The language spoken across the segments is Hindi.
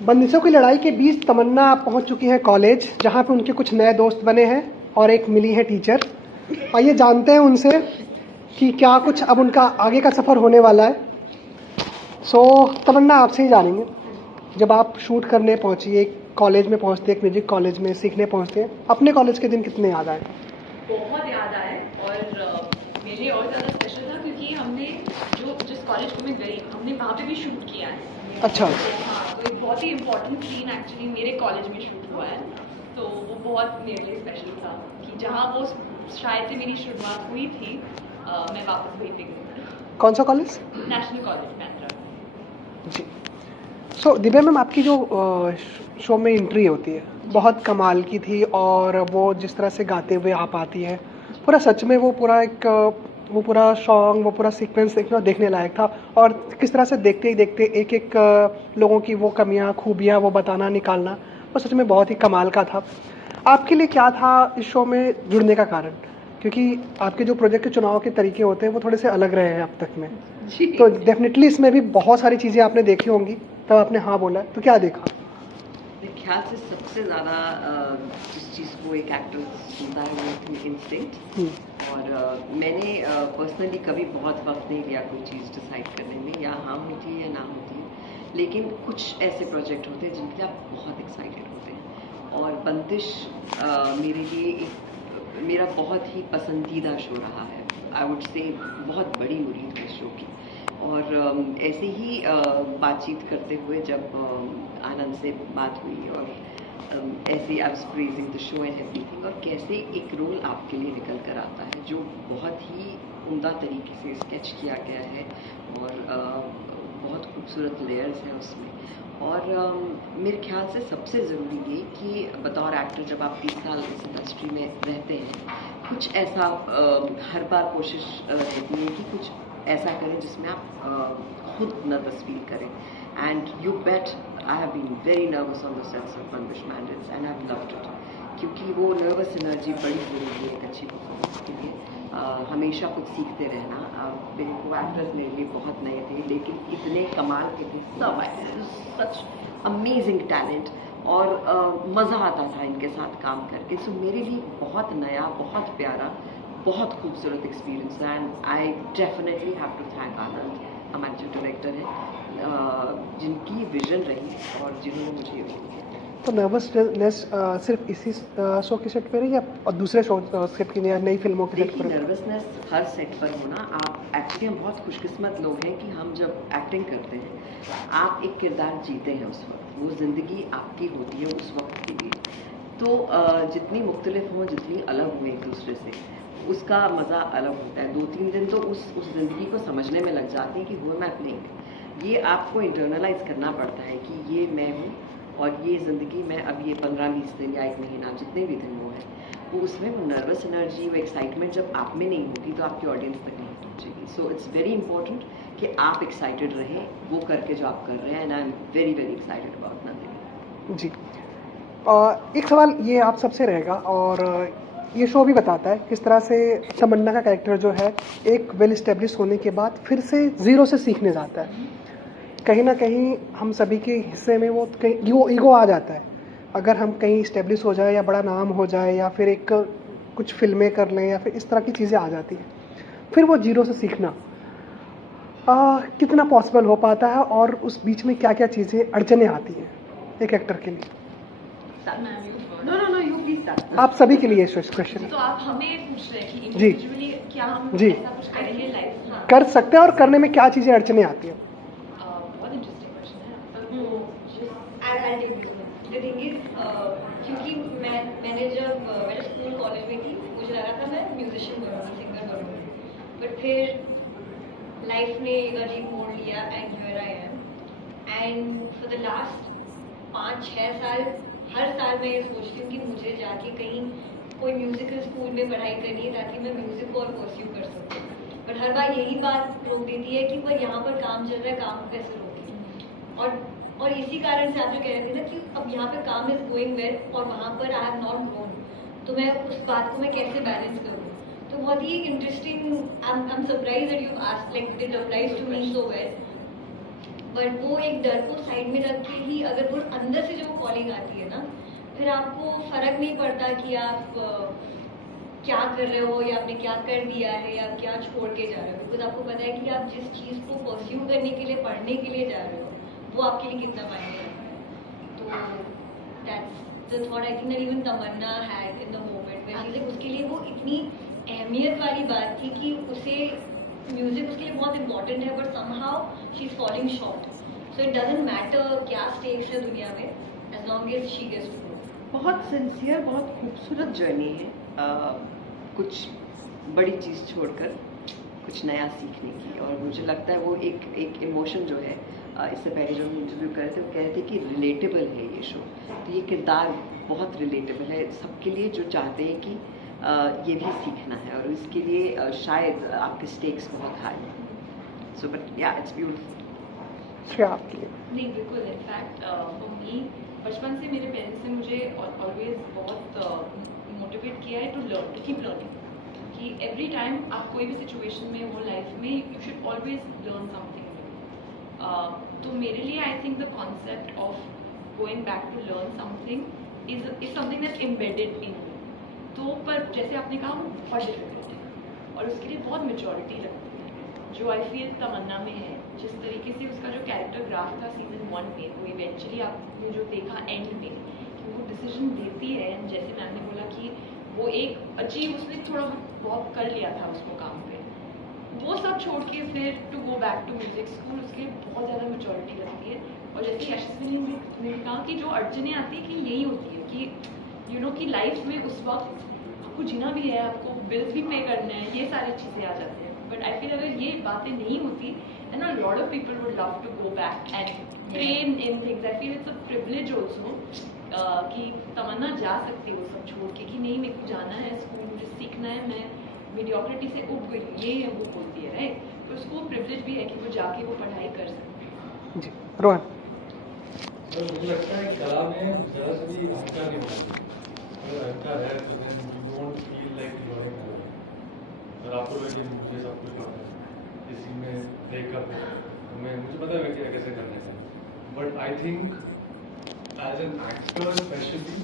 बंदिशों की लड़ाई के बीच तमन्ना पहुंच चुकी है कॉलेज, जहां पे उनके कुछ नए दोस्त बने हैं और एक मिली है टीचर। आइए जानते हैं उनसे कि क्या कुछ अब उनका आगे का सफ़र होने वाला है। तमन्ना, आपसे ही जानेंगे, जब आप शूट करने पहुंची, एक कॉलेज में पहुंचते, एक म्यूजिक कॉलेज में सीखने पहुंचते हैं, अपने कॉलेज के दिन कितने याद आए? बहुत याद आए और मेरे लिए और ज़्यादा स्पेशल था क्योंकि हमने जिस कॉलेज को मैं गई हमने वहाँ पे भी शूट किया है। अच्छा। हाँ, तो एक बहुत ही इम्पोर्टेंट सीन एक्चुअली मेरे कॉलेज में शूट हुआ है, तो वो बहुत मेरे लिए स्पेशल था कि जहाँ वो शायद से मेरी शुरुआत हुई थी, मैं वापस वहीं पे गई। कौन सा कॉलेज? National college Bandra. जी। दिव्या मैम, आपकी जो शो में एंट्री होती है बहुत कमाल की थी, और वो जिस तरह से गाते हुए आप आती है, पूरा सच में वो पूरा सॉन्ग, वो पूरा सीक्वेंस देखने लायक था। और किस तरह से देखते ही देखते एक एक लोगों की वो कमियां, खूबियां वो बताना, निकालना, वो सच में बहुत ही कमाल का था। आपके लिए क्या था इस शो में जुड़ने का कारण? क्योंकि आपके जो प्रोजेक्ट के चुनाव के तरीके होते हैं वो थोड़े से अलग रहे हैं अब तक में, तो डेफिनेटली इसमें भी बहुत सारी चीज़ें आपने देखी होंगी, तब आपने हाँ बोला, तो क्या देखा? मेरे ख्याल से सबसे ज़्यादा जिस चीज़ को एक एक्टर सुनता है वो थी इंस्टिंक्ट। और मैंने पर्सनली कभी बहुत वक्त नहीं लिया कोई चीज़ डिसाइड करने में, या हाँ होती है या ना होती है, लेकिन कुछ ऐसे प्रोजेक्ट होते हैं जिनके लिए आप बहुत एक्साइटेड होते हैं। और बंदिश मेरे लिए मेरा बहुत ही पसंदीदा शो रहा है। आई वुड से बहुत बड़ी मुरीद है शो की। और ऐसे ही बातचीत करते हुए जब आनंद से बात हुई, और ऐसे I was praising the show and everything, और कैसे एक रोल आपके लिए निकल कर आता है जो बहुत ही उम्दा तरीके से स्केच किया गया है, और बहुत खूबसूरत लेयर्स हैं उसमें। और मेरे ख्याल से सबसे ज़रूरी ये कि बतौर एक्टर जब आप 30 साल इस इंडस्ट्री में रहते हैं, कुछ ऐसा हर बार कोशिश रहती है कि कुछ ऐसा करें जिसमें आप खुद नर्वस फील करें। And you bet I have been very nervous on the sets of Bandish Bandits and I have loved it, क्योंकि वो नर्वस एनर्जी बड़ी ज़रूरी है एक अच्छी परफॉर्मेंस के लिए। हमेशा कुछ सीखते रहना। मेरे को एक्टर्स मेरे लिए बहुत नए थे, लेकिन इतने कमाल के थे सब, सच अमेजिंग टैलेंट, और मज़ा आता था इनके साथ काम करके। सो मेरे लिए बहुत नया, बहुत प्यारा, बहुत खूबसूरत एक्सपीरियंस था। And I definitely have to thank Anand, हमारे जो डायरेक्टर हैं, जिनकी विजन रही और जिन्होंने मुझे ये रोल दिया। तो नर्वसनेस सिर्फ इसी शो के सेट पर है या दूसरे शो सेट की, नई फिल्मों के सेट पर? नर्वसनेस हर सेट पर होना, आप एक्चुअली हम बहुत खुशकिस्मत लोग हैं कि हम जब एक्टिंग करते हैं आप एक किरदार जीते हैं उस वक्त, वो ज़िंदगी आपकी होती है उस वक्त के लिए। तो जितनी मुख्तलिफ हों, जितनी अलग हुए एक दूसरे से, उसका मज़ा अलग होता है। 2-3 दिन तो उस ज़िंदगी को समझने में लग जाते हैं कि वो मैं प्लेइंग, ये आपको इंटरनलाइज करना पड़ता है कि ये मैं हूँ, और ये ज़िंदगी में अब ये 15-20 दिन या 1 महीना जितने भी दिन वो है, वो उसमें वो नर्वस एनर्जी, वो एक्साइटमेंट जब आप में नहीं होगी तो आपकी ऑडियंस तक नहीं पहुँचेगी। सो इट्स वेरी इंपॉर्टेंट कि आप एक्साइटेड रहें वो करके जो आप कर रहे हैं। And I am very very excited about Nandini ji. एक सवाल ये आप सबसे रहेगा, और ये शो भी बताता है किस तरह से तमन्ना का कैरेक्टर जो है एक वेल इस्टेब्लिश होने के बाद फिर से ज़ीरो से सीखने जाता है। कहीं ना कहीं हम सभी के हिस्से में वो कहीं ईगो आ जाता है। अगर हम कहीं इस्टेब्लिश हो जाए या बड़ा नाम हो जाए, या फिर एक कुछ फिल्में कर लें, या फिर इस तरह की चीज़ें आ जाती हैं, फिर वो जीरो से सीखना कितना पॉसिबल हो पाता है, और उस बीच में क्या क्या चीज़ें अड़चने आती हैं एक एक्टर के लिए? No you please start. आप सभी के लिए क्वेश्चन। तो आप हमें पूछ रहे हैं कि जी। इंडिविजुअली क्या हम जी। ऐसा कुछ करेंगे लाइफ? हाँ। कर सकते हैं, और करने में क्या चीज़ें अड़चने आती हैं? बहुत इंटरेस्टिंग क्वेश्चन है। द थिंग इज, क्योंकि मैंने जब मेरे स्कूल कॉलेज में थी, मुझे लगा था मैं म्यूजिशियन बनूंगी, सिंगर बनूंगी, बट फिर लाइफ ने एक अजीब मोड़ लिया and here I am. And for the last 5-6 साल हर साल मैं ये सोचती हूँ कि मुझे जाके कहीं कोई म्यूजिकल स्कूल में पढ़ाई करनी है ताकि मैं म्यूजिक को और परस्यू कर सकूँ, बट हर बार यही बात रोक देती है कि पर यहाँ पर काम चल रहा है, काम को कैसे रोकें। और इसी कारण से आप जो कह रहे थे ना कि अब यहाँ पे काम इज गोइंग वेल और वहाँ पर आई हैव नॉट ग्रोन, तो मैं उस बात को मैं कैसे बैलेंस करूँ। तो बहुत ही interesting, I am surprised that you asked, like it applies to me so well. But वो एक डर को साइड में रख के ही अगर वो अंदर से जो कॉलिंग आती है ना, फिर आपको फर्क नहीं पड़ता कि आप क्या कर रहे हो या आपने क्या कर दिया है या आप क्या छोड़ के जा रहे हो, बिकॉज आपको पता है कि आप जिस चीज़ को परस्यू करने के लिए, पढ़ने के लिए जा रहे हो, वो आपके लिए कितना मायने रखता है. तो that's the thought I think that even Tamanna had in the moment में. उसके लिए वो इतनी अहमियत वाली बात थी कि उसे म्यूजिक उसके लिए बहुत इंपॉर्टेंट है, but somehow she is falling short. So it doesn't matter क्या स्टेक्स है दुनिया में, as long as she gets to grow. बहुत सिंसियर, बहुत खूबसूरत जर्नी है, कुछ बड़ी चीज़ छोड़कर कुछ नया सीखने की. और मुझे लगता है वो एक इमोशन जो है, इससे पहले जो हम इंटरव्यू कर रहे थे वो कह रहे थे कि रिलेटेबल है ये शो. तो ये किरदार बहुत रिलेटेबल है सबके लिए जो चाहते हैं कि ये भी सीखना है, और इसके लिए शायद आपके स्टेक्स बहुत हाई हैं. सो बट या इट्स ब्यूटीफुल. श्रेया आपके लिए? नहीं, बिल्कुल. इनफैक्ट फॉर मी, बचपन से मेरे पेरेंट्स ने मुझे ऑलवेज बहुत मोटिवेट किया है to learn, to keep learning. कि एवरी टाइम आप कोई भी सिचुएशन में हो लाइफ में, you should always learn something. तो मेरे लिए I think the concept of going back to learn something is something that embedded in me. तो पर जैसे आपने कहा वो बहुत डिफिकल्ट है और उसके लिए बहुत मेच्योरिटी लगती है, जो आई फील तमन्ना में है. जिस तरीके से उसका जो कैरेक्टर ग्राफ था सीजन 1 में, वो इवेंचुअली आपने जो देखा एंड में कि वो डिसीजन लेती है. एंड जैसे मैम ने बोला कि वो एक अचीव उसने थोड़ा बहुत कर लिया था उसको काम पे, वो सब छोड़ के फिर to go back to music school, उसके लिए बहुत ज़्यादा मेच्योरिटी लगती है. और जैसे यशस्विनी ने कहा कि जो अड़चने आती है कि यही होती है कि यू नो कि लाइफ में उस वक्त आपको जीना भी है, आपको बिल्स भी पे करना है, ये सारी चीज़ें आ जाती हैं. बट आई फील अगर ये बातें नहीं होती, then a lot of people would love to go back and train in things. I feel it's a privilege also कि तमन्ना जा सकती है वो सब छोड़ के कि नहीं, मेरे को जाना है स्कूल, मुझे सीखना है, मैं मीडियोक्रिटी से उब गई, ये है वो बोलती है, राइट. तो उसको प्रिविलेज भी है कि वो जाके वो पढ़ाई कर सकती है. जी रोहन? तो मुझे लगता है कला में ज़रा से भी अहंकार नहीं होना चाहिए. अगर अहंकार है तो then you don't feel like learning कला. अगर आपको लगे मुझे सब कुछ पता है, इसी में ब्रेकअप है, मुझे पता है कि कैसे करना है, but I think as an actor specially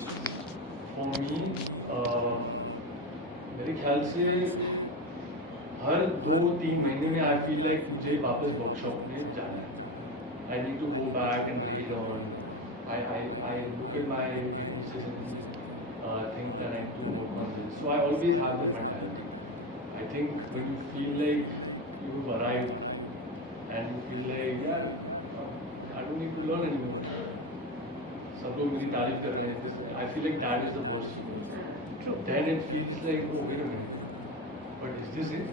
for me, मेरे ख्याल से हर 2-3 महीने में आई फील लाइक मुझे वापस वर्कशॉप में जाना है. I need to go back and read on. I look at my weaknesses and think that I need to work on this. So I always have that mentality. I think when you feel like you've arrived and you feel like yeah, I don't need to learn anymore. सब लोग मेरी तारीफ कर रहे हैं. I feel like that is the worst feeling. Then it feels like, oh wait a minute, but is this it?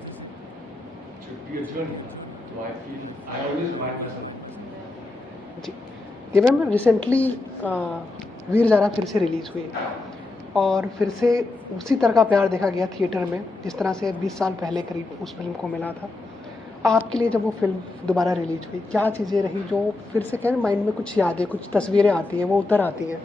It should be a journey. So I always remind myself. जी दिव्या मैम, रिसेंटली वीर जारा फिर से रिलीज़ हुई और फिर से उसी तरह का प्यार देखा गया थिएटर में जिस तरह से 20 साल पहले करीब उस फिल्म को मिला था. आपके लिए जब वो फिल्म दोबारा रिलीज हुई, क्या चीज़ें रही जो फिर से कहें माइंड में कुछ यादें, कुछ तस्वीरें आती हैं, वो उतर आती हैं?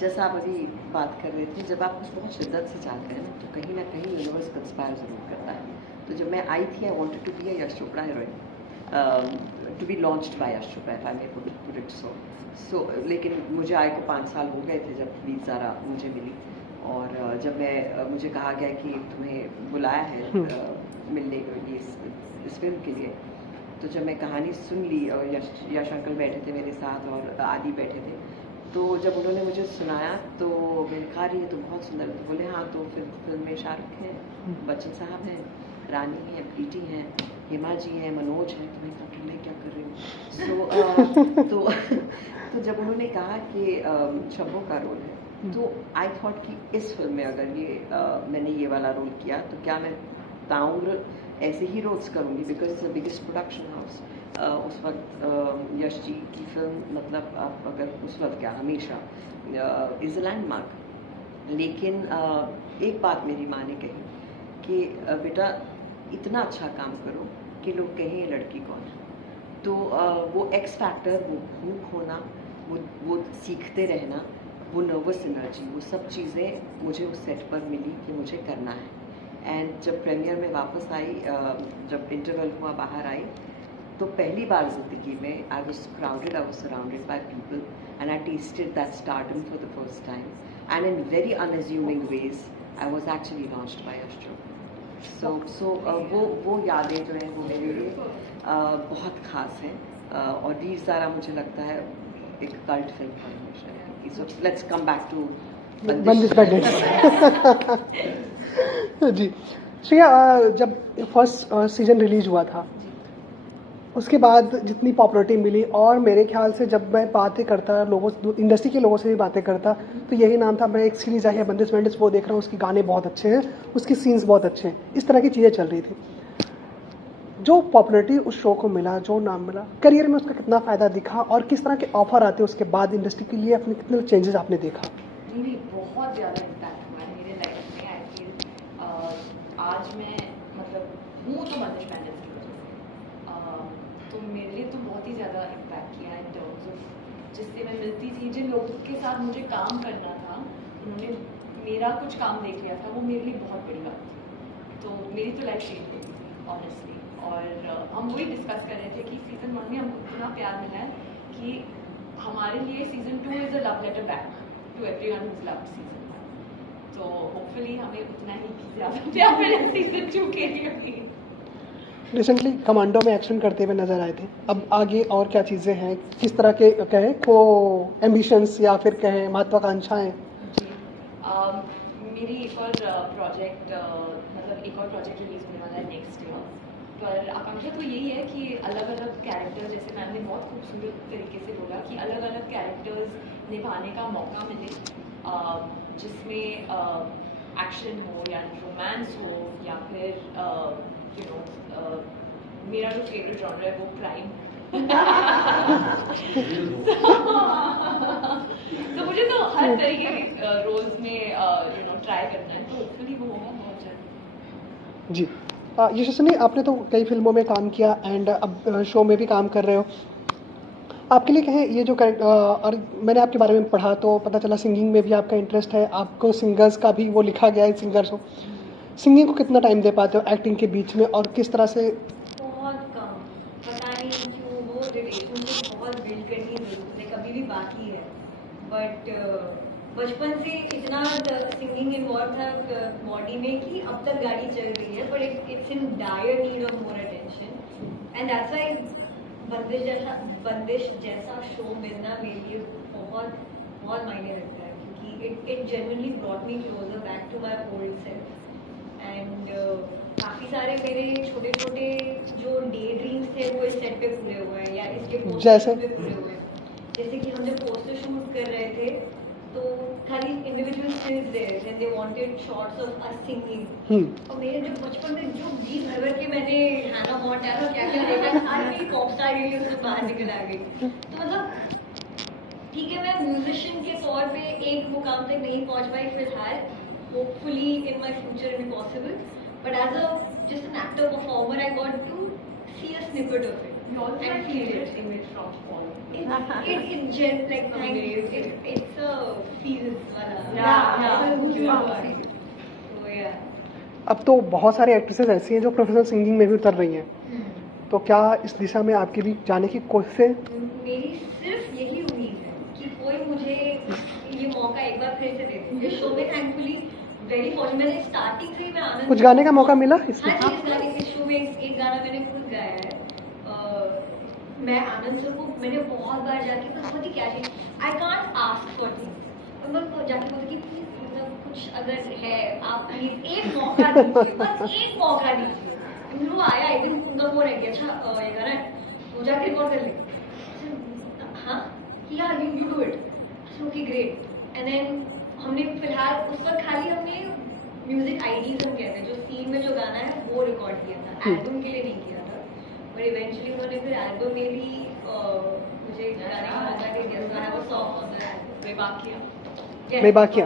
जैसा आप अभी बात कर रहे थे, जब आप कुछ बहुत शिद्दत से चाहते हैं तो कहीं ना कहीं यूनिवर्स कंस्पायर ज़रूर करता है. तो जब मैं आई थी, I wanted to be a Yash Chopra heroine, to be launched by Yash Chopra, if I may put it so. लेकिन मुझे आए को 5 साल हो गए थे जब वीर जारा मुझे मिली. और जब मुझे कहा गया कि तुम्हें बुलाया है मिलने के लिए इस फिल्म के लिए, तो जब मैं कहानी सुन ली और यश अंकल बैठे थे मेरे साथ और आदि बैठे थे, तो जब उन्होंने मुझे सुनाया तो मैंने कहा रही है तो बहुत सुंदर. तो बोले हाँ, तो फिर फिल्म में शाहरुख हैं, बच्चन साहब हैं, रानी हैं, प्रीति हैं, हिमा जी हैं, मनोज हैं. तो मैं कहा मैं क्या कर रही हूँ. तो जब उन्होंने कहा कि शब्बों का रोल है, तो आई थॉट कि इस फिल्म में अगर मैंने ये वाला रोल किया तो क्या मैं ताउम्र ऐसे ही रोल्स करूँगी, because it's the biggest production house. उस वक्त यश जी की फिल्म, मतलब आप अगर उस वक्त क्या हमेशा इज़ अ लैंडमार्क. लेकिन एक बात मेरी माँ ने कही कि बेटा इतना अच्छा काम करो कि लोग कहें ये लड़की कौन है. तो वो एक्स फैक्टर, वो भूख होना, वो सीखते रहना, वो नर्वस एनर्जी, वो सब चीज़ें मुझे उस सेट पर मिली कि मुझे करना है. एंड जब प्रीमियर में वापस आई, जब इंटरवल हुआ बाहर आई, तो पहली बार ज़िंदगी में I was crowded, I was surrounded by people and I tasted that stardom for the first time and in very unassuming ways I was actually launched by Yashraj. So वो यादें जो हैं वो मेरे लिए बहुत ख़ास हैं। और वीर ज़ारा मुझे लगता है एक कल्ट फिल्म है हमेशा। So let's come back to Bandish Bandits. जी श्रेया, जब फर्स्ट सीजन रिलीज हुआ था उसके बाद जितनी पॉपुलरिटी मिली, और मेरे ख्याल से जब मैं बातें करता लोगों इंडस्ट्री के लोगों से भी बातें करता तो यही नाम था। मैं एक सीरीज आई है बंदिश बैंडिट्स, वो देख रहा हूँ, उसके गाने बहुत अच्छे हैं, उसकी सीन्स बहुत अच्छे हैं, इस तरह की चीज़ें चल रही थी। जो पॉपुलरिटी उस शो को मिला, जो नाम मिला, करियर में उसका कितना फ़ायदा दिखा और किस तरह के ऑफर आते उसके बाद इंडस्ट्री के लिए, अपने कितने चेंजेस आपने देखा? नहीं, बहुत ज़्यादा इम्पैक्ट हुआ है मेरे लाइफ में। आई फील आज मैं मतलब हूँ तो बंदिश बैंडिट्स की वजह से। तो मेरे लिए तो बहुत ही ज़्यादा इम्पैक्ट किया इन टर्म्स ऑफ जिससे मैं मिलती थी, जिन लोगों के साथ मुझे काम करना था, उन्होंने मेरा कुछ काम देख लिया था, वो मेरे लिए बहुत बड़ी बात थी। तो मेरी तो लाइफ चेंज हो गई थी ऑनेस्टली। और हम वही डिस्कस कर रहे थे कि सीज़न 1 में हमको इतना प्यार मिला है कि हमारे लिए season 2 is a love letter back to everyone who loved season 1। तो होपफुली हमें उतना ही ज़्यादा प्यार मिला सीज़न 2 के लिए भी। रिसेंटली कमांडो में एक्शन करते हुए नजर आए थे, अब आगे और क्या चीज़ें हैं, किस तरह के कहें को एम्बिशंस या फिर कहें महत्वाकांक्षाएं? जी, मेरी एक और प्रोजेक्ट मतलब एक और प्रोजेक्ट रिलीज होने वाला है नेक्स्ट ईयर। पर आकांक्षा तो यही है कि अलग अलग कैरेक्टर्स, जैसे मैम ने बहुत खूबसूरत तरीके से बोला कि अलग अलग कैरेक्टर्स निभाने का मौका मिले, जिसमें एक्शन हो या रोमांस हो या फिर यू नो मेरा जो फेवरेट जॉनर है वो क्राइम। तो मुझे तो हर तरीके के रोल्स में यू नो ट्राई करना है, तो होपफुली वो होगा बहुत जल्द। जी यशस्विनी, आपने तो कई फिल्मों में काम किया एंड अब शो में भी काम कर रहे हो। आपके लिए कहें ये जो और मैंने आपके बारे में पढ़ा तो पता चला सिंगिंग में भी आपका इंटरेस्ट है, आपको सिंगर्स का भी वो लिखा गया है सिंगर्स हो। सिंगिंग को कितना टाइम दे पाते हो एक्टिंग के बीच में, और किस तरह से? बहुत कम, पता नहीं क्यों वो रिलेशनशिप बहुत बिल्ड करनी है, कभी भी बाकी है। बट बचपन से इतना सिंगिंग इन्वॉल्व था बॉडी में कि अब तक गाड़ी चल रही है, but it's in dire need of more attention and that's why बंदिश जैसा शो मिलना मेरे लिए बहुत बहुत मायने रखता है, क्योंकि it genuinely brought me closer back to my old self. And काफ़ी सारे मेरे छोटे छोटे जो डे ड्रीम्स थे वो इस सेट पे पूरे हुए हैं, या इसके पोस्टर पे पूरे हुए हैं। जैसे कि हम जब पोस्टर शूट कर रहे थे तो खाली इंडिविजुअल स्टिल्स दे रहे थे, they wanted shots of us singing. और मेरे जो बचपन में जो गीत भर के मैंने हैना मोंटाना क्या क्या देखा, आज मेरी पॉप स्टार के लिए उससे बाहर निकल आ गई। तो मतलब ठीक है, मैं म्यूजिशियन के तौर पे एक मुकाम तक नहीं पहुंच पाई फिलहाल, hopefully in my future it will be possible, but as a just an actor performer I got to see a snippet of it. You also and have feel favorite it. image from Paul. It just like thank you. It's a feels wala. Yeah. It's a good. So yeah. अब तो बहुत सारे एक्ट्रेसेस ऐसी हैं जो प्रोफेशनल सिंगिंग में भी उतर रही हैं, तो क्या इस दिशा में आपकी भी जाने की कोशिश है? मेरी सिर्फ यही उम्मीद है कि कोई मुझे ये मौका एक बार फिर से दे दे। इस शो में थैंकफुली वेरी फॉर्चूनेट, मैंने स्टार्टिंग से ही मैं आनंद कुछ गाने का मौका मिला इसमें? हाँ जी, इस शो में एक गाना मैंने खुद गाया है। मैं आनंद सर को मैंने बहुत बार जाके बहुत ही क्या चीज, I can't ask for things, मैं जाके बोलती कि प्लीज मतलब कुछ अगर है आप प्लीज एक मौका दीजिए, बस एक मौका दीजिए। वो आया एक दिन उनका फोन है कि अच्छा ये गाना है तो जाके रिकॉर्ड कर ले। हाँ yeah you do it, okay great. And then हमने फिलहाल उस वक्त खाली हमने म्यूजिक आईडीज हम कहते हैं, जो सीन में जो गाना है वो रिकॉर्ड किया था, एल्बम के लिए नहीं किया था। बट इवेंचुअली उन्होंने फिर एल्बम में भी मुझे गाने का मौका दे दिया। So I have a song on the album Bebakiyan. Bebakiyan.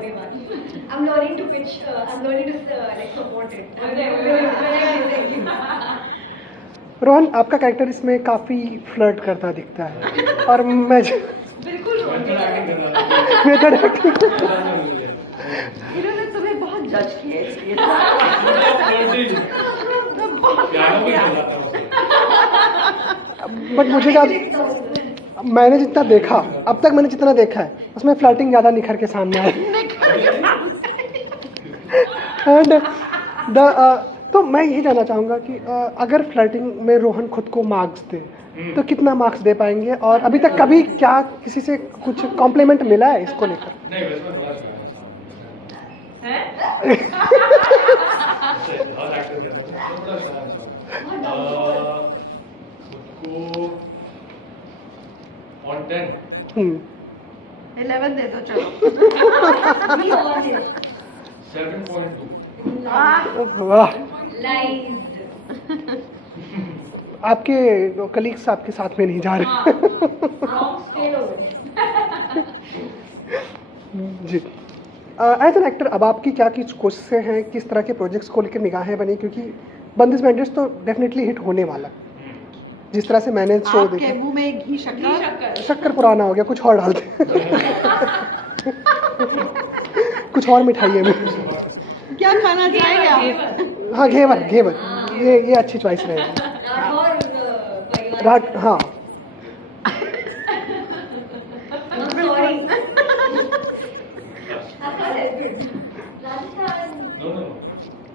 I'm learning to pitch, I'm learning to like support it. Thank you. Rohan, आपका कैरेक्टर इसमें काफ़ी फ्लर्ट करता दिखता है और मैं बिल्कुल मेथड एक्टिंग इन्होंने तुम्हें बहुत जज किया इसलिए। पियानो भी बजाता हूँ। बट मुझे क्या, मैंने जितना देखा अब तक, मैंने जितना देखा है उसमें फ्लर्टिंग ज़्यादा निखर के सामने आया। एंड तो मैं यही जानना चाहूँगा कि अगर फ्लर्टिंग में रोहन खुद को मार्क्स दे तो कितना मार्क्स दे पाएंगे, और अभी तक कभी क्या किसी से कुछ कॉम्प्लीमेंट मिला है इसको लेकर? नहीं, वैसे मैं थोड़ा शायर खुद को ऑन 10 11 दे दो चलो। 7.2। वाह, लाइज। आपके कलीग्स आपके साथ में नहीं जा रहे। जी, एज एन एक्टर अब आपकी क्या की कोशिशें हैं, किस तरह के प्रोजेक्ट्स को लेकर निगाहें बनी, क्योंकि बंदिश बैंडिट्स तो डेफिनेटली हिट होने वाला, जिस तरह से मैंने शो देखा। आपके मुंह में घी शक्कर शक्कर पुराना हो गया, कुछ और डाल दे। कुछ और मिठाई है में। क्या खाना चाहेंगे आप? हाँ, घेवर घेवर, ये अच्छी चॉइस रहेगी। रात, हाँ।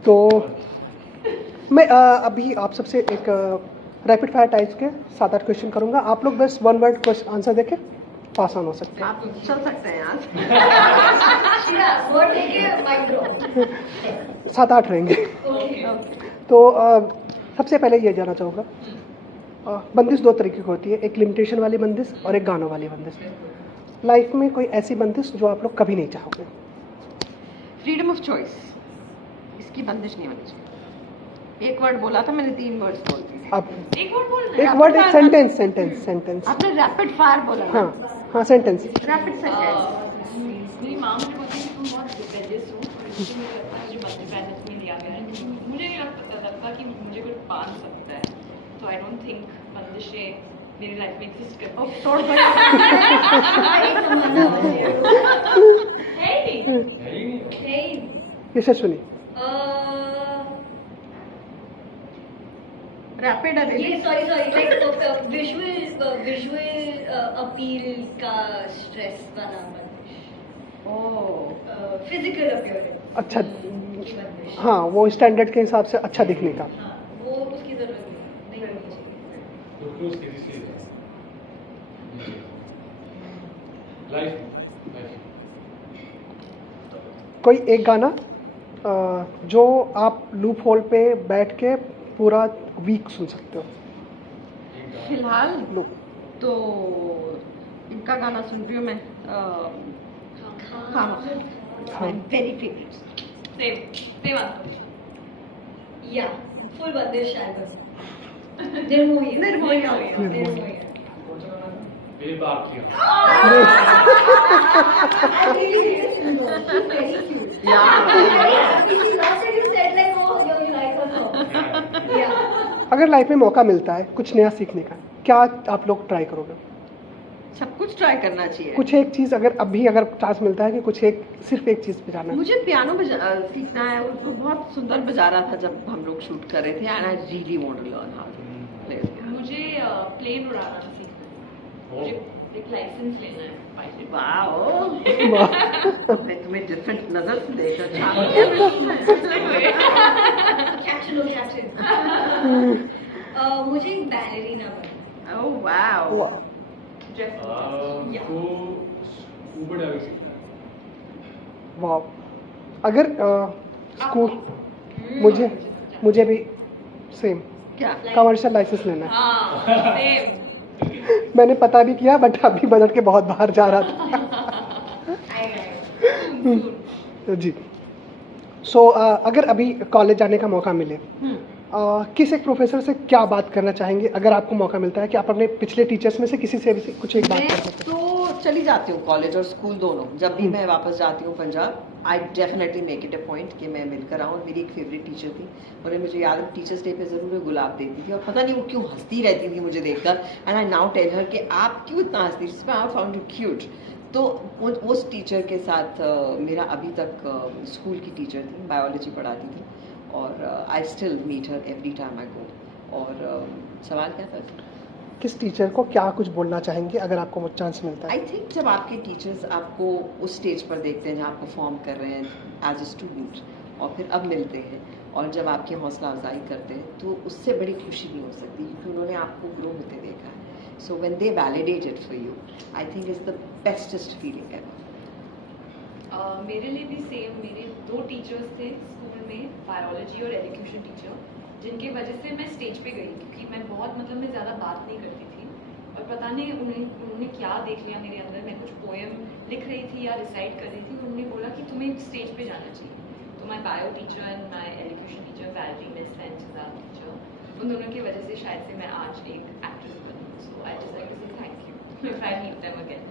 तो मैं अभी आप सबसे एक रैपिड फायर टाइप्स के 7-8 क्वेश्चन करूंगा, आप लोग बस 1 वर्ड क्वेश्चन आंसर देके पास ऑन हो सकते हैं। आप चल सकते हैं आज। 7-8 रहेंगे। तो सबसे पहले ये जानना चाहूँगा, बंदिश 2 तरीके की होती है, एक लिमिटेशन वाली बंदिश और एक गानों वाली बंदिश। लाइफ में कोई ऐसी बंदिश जो आप लोग कभी नहीं चाहोगे? फ्रीडम ऑफ चॉइस, इसकी बंदिश नहीं होनी चाहिए। एक वर्ड बोला था मैंने, 3 वर्ड्स बोलती थी। अब एक वर्ड बोलना एक वर्ड, एक सेंटेंस। आपने रैपिड फायर बोला। हाँ सेंटेंस। Rapid sentence. मेरी माँ मुझे बोलती है कि तुम बहुत रिबेलियस हो, इसलिए मुझे लगता है मुझे बंदिश बैंडिट्स में लिया गया है। मुझे नहीं लगता कि मुझे कुछ बांध सकता है, तो आई डोंट थिंक बंदिशें मेरी लाइफ में एग्जिस्ट करती हैं। तोड़ दो। है ही नहीं। यशस्विनी। रैपिड ये सॉरी लाइक विजुअल अपील का स्ट्रेस वाला बंदिश। फिजिकल अपीयरेंस अच्छा, की बंदिश। हाँ, वो स्टैंडर्ड के हिसाब से अच्छा दिखने का। हाँ, वो उसकी जरूरत नहीं होनी चाहिए। तो क्लोज सीरीज लाइफ कोई एक गाना जो आप लूप होल पे बैठ के पूरा वीक सुन सकते हो? फिलहाल लूप। तो इनका गाना सुन रही हूँ मैं। हाँ। Very favourite. Same answer. या full Bandish album. Nirmohi. Bebakiyan. I really hate this syndrome. She's very cute. Yeah. She loves it. You said like, oh, you like her song. Yeah. अगर लाइफ में मौका मिलता है कुछ नया सीखने का, क्या आप लोग ट्राई करोगे? सब कुछ ट्राई करना चाहिए। कुछ एक चीज अगर चांस मिलता है कि कुछ सिर्फ एक चीज पे जाना है। मुझे पियानो सीखना है। वो बहुत सुंदर बजा रहा था जब हम लोग शूट कर रहे थे, and I really want to learn how to play. मुझे प्लेन उड़ाना सीखना है। मुझे एक लाइसेंस लेना है पायलट। वाओ। मैं तुम्हें डिफरेंट नजर से देखा कैप्टन। मुझे एक बैलेरिना बनना। Oh wow. वाह, को स्कूबा डाइविंग सीखना है। वाह। अगर स्कूल मुझे भी सेम क्या? कमर्शियल लाइसेंस लेना है। हाँ, सेम। मैंने पता भी किया, बट अभी बजट के बहुत बाहर जा रहा था। जी। सो अगर अभी कॉलेज जाने का मौका मिले, किस एक प्रोफेसर से क्या बात करना चाहेंगे अगर आपको मौका मिलता है कि आप अपने पिछले टीचर्स में से किसी से भी कुछ एक बात कर सकते हैं? तो चली जाती हूँ कॉलेज और स्कूल दोनों। जब भी मैं वापस जाती हूँ Punjab, I definitely make it a point कि मैं मिलकर आऊँ। मेरी एक फेवरेट टीचर थी, उन्हें मुझे याद है टीचर्स डे पे ज़रूर गुलाब देती थी, और पता नहीं वो क्यों हंसती रहती थी मुझे देखकर। And I now tell her कि आप क्यों इतना हंसती थी, आई फाउंड यू क्यूट। तो उस टीचर के साथ मेरा अभी तक स्कूल की टीचर थी, बायोलॉजी पढ़ाती थी, और I still meet her every time I go. और सवाल क्या था? किस टीचर को क्या कुछ बोलना चाहेंगे अगर आपको चांस मिलता है? आई थिंक जब आपके टीचर्स आपको उस स्टेज पर देखते हैं जहाँ आप परफॉर्म कर रहे हैं एज ए स्टूडेंट और फिर अब मिलते हैं और जब आपकी हौसला अफजाई करते हैं तो उससे बड़ी खुशी नहीं हो सकती क्योंकि उन्होंने आपको ग्रो होते देखा है. So when they validated for you I think is the bestest feeling ever. मेरे लिए भी सेम. मेरे 2 टीचर्स थे स्कूल में, बायोलॉजी और एलोक्यूशन टीचर, जिनके वजह से मैं स्टेज पे गई क्योंकि मैं बहुत मैं ज़्यादा बात नहीं करती थी और पता नहीं उन्होंने क्या देख लिया मेरे अंदर. मैं कुछ पोएम लिख रही थी या रिसाइट कर रही थी, उन्होंने बोला कि तुम्हें स्टेज पे जाना चाहिए. तो my bio teacher and my elocution teacher, Valerie miss and Siddharth teacher, उन दोनों की वजह से शायद से मैं आज एक एक्ट्रेस बनी. So I just like to say thank you if I meet them again.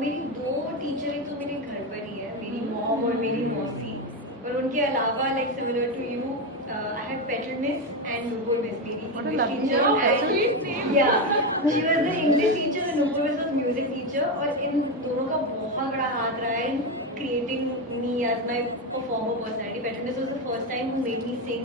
मेरी 2 टीचरें तो मेरे घर पर ही है, मेरी मॉम और मेरी मौसी. और उनके अलावा like similar to you I have Petal miss and Nupur miss, मेरी English teacher. Yeah she was the English teacher and Nupur miss was music teacher. और इन दोनों का बहुत बड़ा हाथ रहा है इन creating me as my performer personality. Petal Miss was the first time who made me sing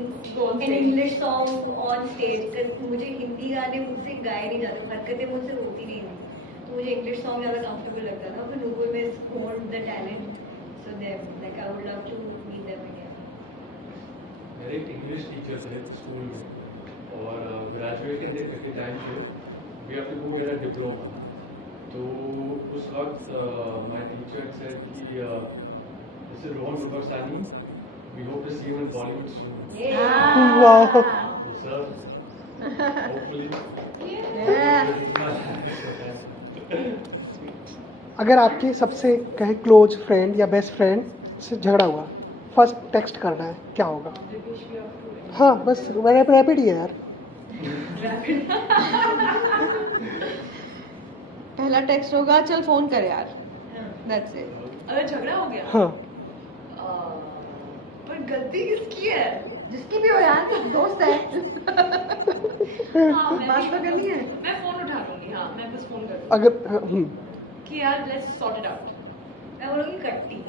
an English song on stage because मुझे हिंदी गाने मुझसे गाए नहीं जाते, हरकतें मुझसे होती नहीं थी, तो मुझे इंग्लिश सॉन्ग ज़्यादा कंफर्टेबल लगता था. फिर Nupur miss owned the talent, so them like I would love to meet them again. मेरे एक इंग्लिश टीचर थे स्कूल में और ग्रेजुएशन के टाइम पे वी हैव टू डू मेरा डिप्लोमा. तो उस वक्त माय टीचर सेड कि this is Rohan Gurbaxani, we hope to see you in Bollywood soon. वाह. तो सर होपफुली अगर आपके सबसे कहे क्लोज फ्रेंड या बेस्ट फ्रेंड से झगड़ा हुआ, फर्स्ट टेक्स्ट करना है, क्या होगा? हाँ बस रैपिड ही है यार. पहला टेक्स्ट होगा चल फोन कर यार. That's it. अगर झगड़ा हो गया, हाँ पर गलती किसकी है? जिसकी भी हो यार, दोस्त है. हाँ, बात तो करनी है. मैं फोन उठा लूंगी. हाँ, मैं बस फोन कर अगर कि यार लेट्स सॉर्ट इट आउट. मैं बोलूँगी कट्टी.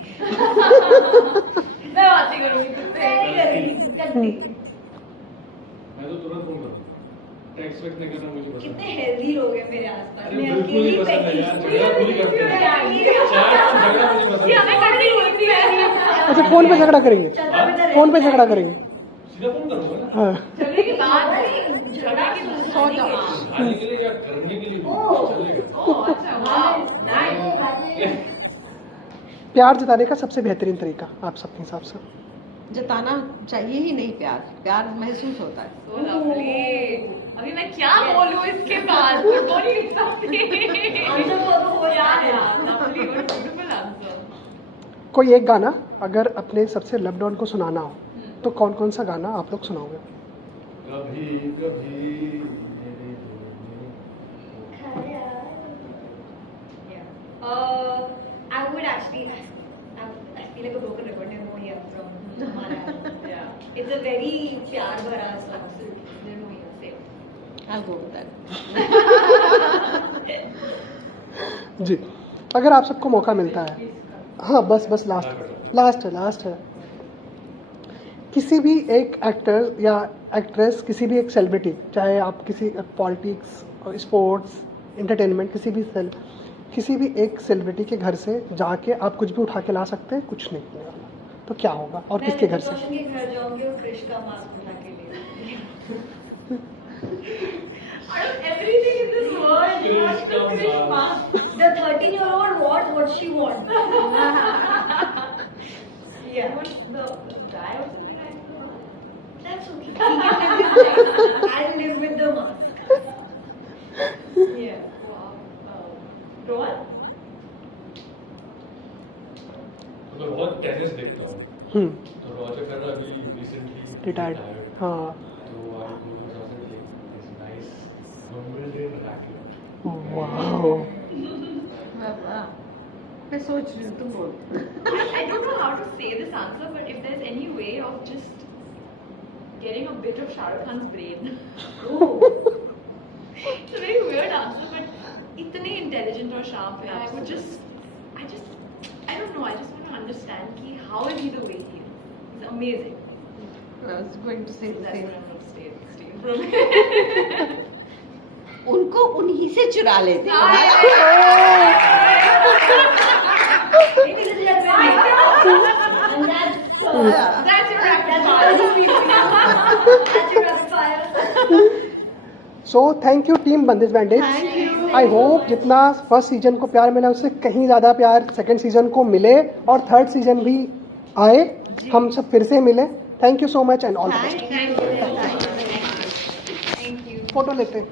मैं बात नहीं करूंगी तुझसे. मैं तो तुरंत फोन करूँगा. टेक्स्ट वेक्स्ट नहीं करना मुझे पसंद. कितने हेल्दी लोग हैं मेरे आसपास. अरे मैं बिल्कुल ही पसंद है यार, झगड़ा खुद ही करते हैं. चैट में झगड़ा मुझे पसंद है. हमें करनी होती है. अच्छा फोन पे झगड़ा करेंगे? फोन पे झगड़ा करेंगे? सीधा फोन कर दूंगा ना. हाँ. झगड़े के बाद झगड़ा के सॉर्ट आउट. खाने के लिए या करने के लिए चलेगा. ओह अच्छा, वाओ, नाइस. प्यार जताने का सबसे बेहतरीन तरीका आप सबके हिसाब से? जताना चाहिए ही नहीं. प्यार महसूस होता है. So lovely. अभी मैं क्या बोलूं इसके बाद? बोल नहीं सकती. आंसर तो यार lovely और beautiful answer. कोई एक गाना अगर अपने सबसे लव्ड वन को सुनाना हो तो कौन कौन सा गाना आप लोग सुनाओगे? कभी कभी मेरे दिल I would actually, I feel like a broken record. No, yeah, from Malayalam. Yeah. It's a very प्यार भरा song. So, No, yeah, same. I'll go with that. जी, अगर आप सबको मौका मिलता है, हाँ बस लास्ट है, किसी भी एक एक्टर या एक्ट्रेस, किसी भी एक सेलिब्रिटी, चाहे आप किसी पॉलिटिक्स, स्पोर्ट्स, एंटरटेनमेंट, किसी भी एक सेलिब्रिटी के घर से जाके आप कुछ भी उठा के ला सकते हैं, कुछ नहीं करने वाला, तो क्या होगा और किसके घर से? मैं के घर जाऊंगी और क्रिश का मास्क उठा के ले. Out of everything in this world, you want the Krish mask. The 13-year-old wants what she wants. Yeah. What's the guy or something like that? That's okay. He can live his life. I'll live with the mask. Yeah. Wow. Rohan? तो मैं बहुत टेनिस देखता हूँ. तो रॉजर फेडरर अभी रिसेंटली रिटायर्ड. हाँ. तो आई गो टू जाकर this nice Wimbledon racket. Wow. मैं सोच रही हूँ, तुम बोल. I don't know how to say this answer, but if there's any way of just getting a bit of Shah Rukh Khan's brain. It's a very weird answer, but इतने intelligent और sharp है. I just don't know. I just want to understand कि how is he the way he is. It's amazing. I was going to say So the that's same. what I'm going to stay from. उनको उन्हीं से चुरा लेते हैं। सो थैंक यू टीम बंदिश बैंडिट्स। आई होप जितना फर्स्ट सीजन को प्यार मिला उससे कहीं ज़्यादा प्यार सेकंड सीजन को मिले और थर्ड सीजन भी आए, हम सब फिर से मिले। Thank you so much and all the best. Photo लेते हैं।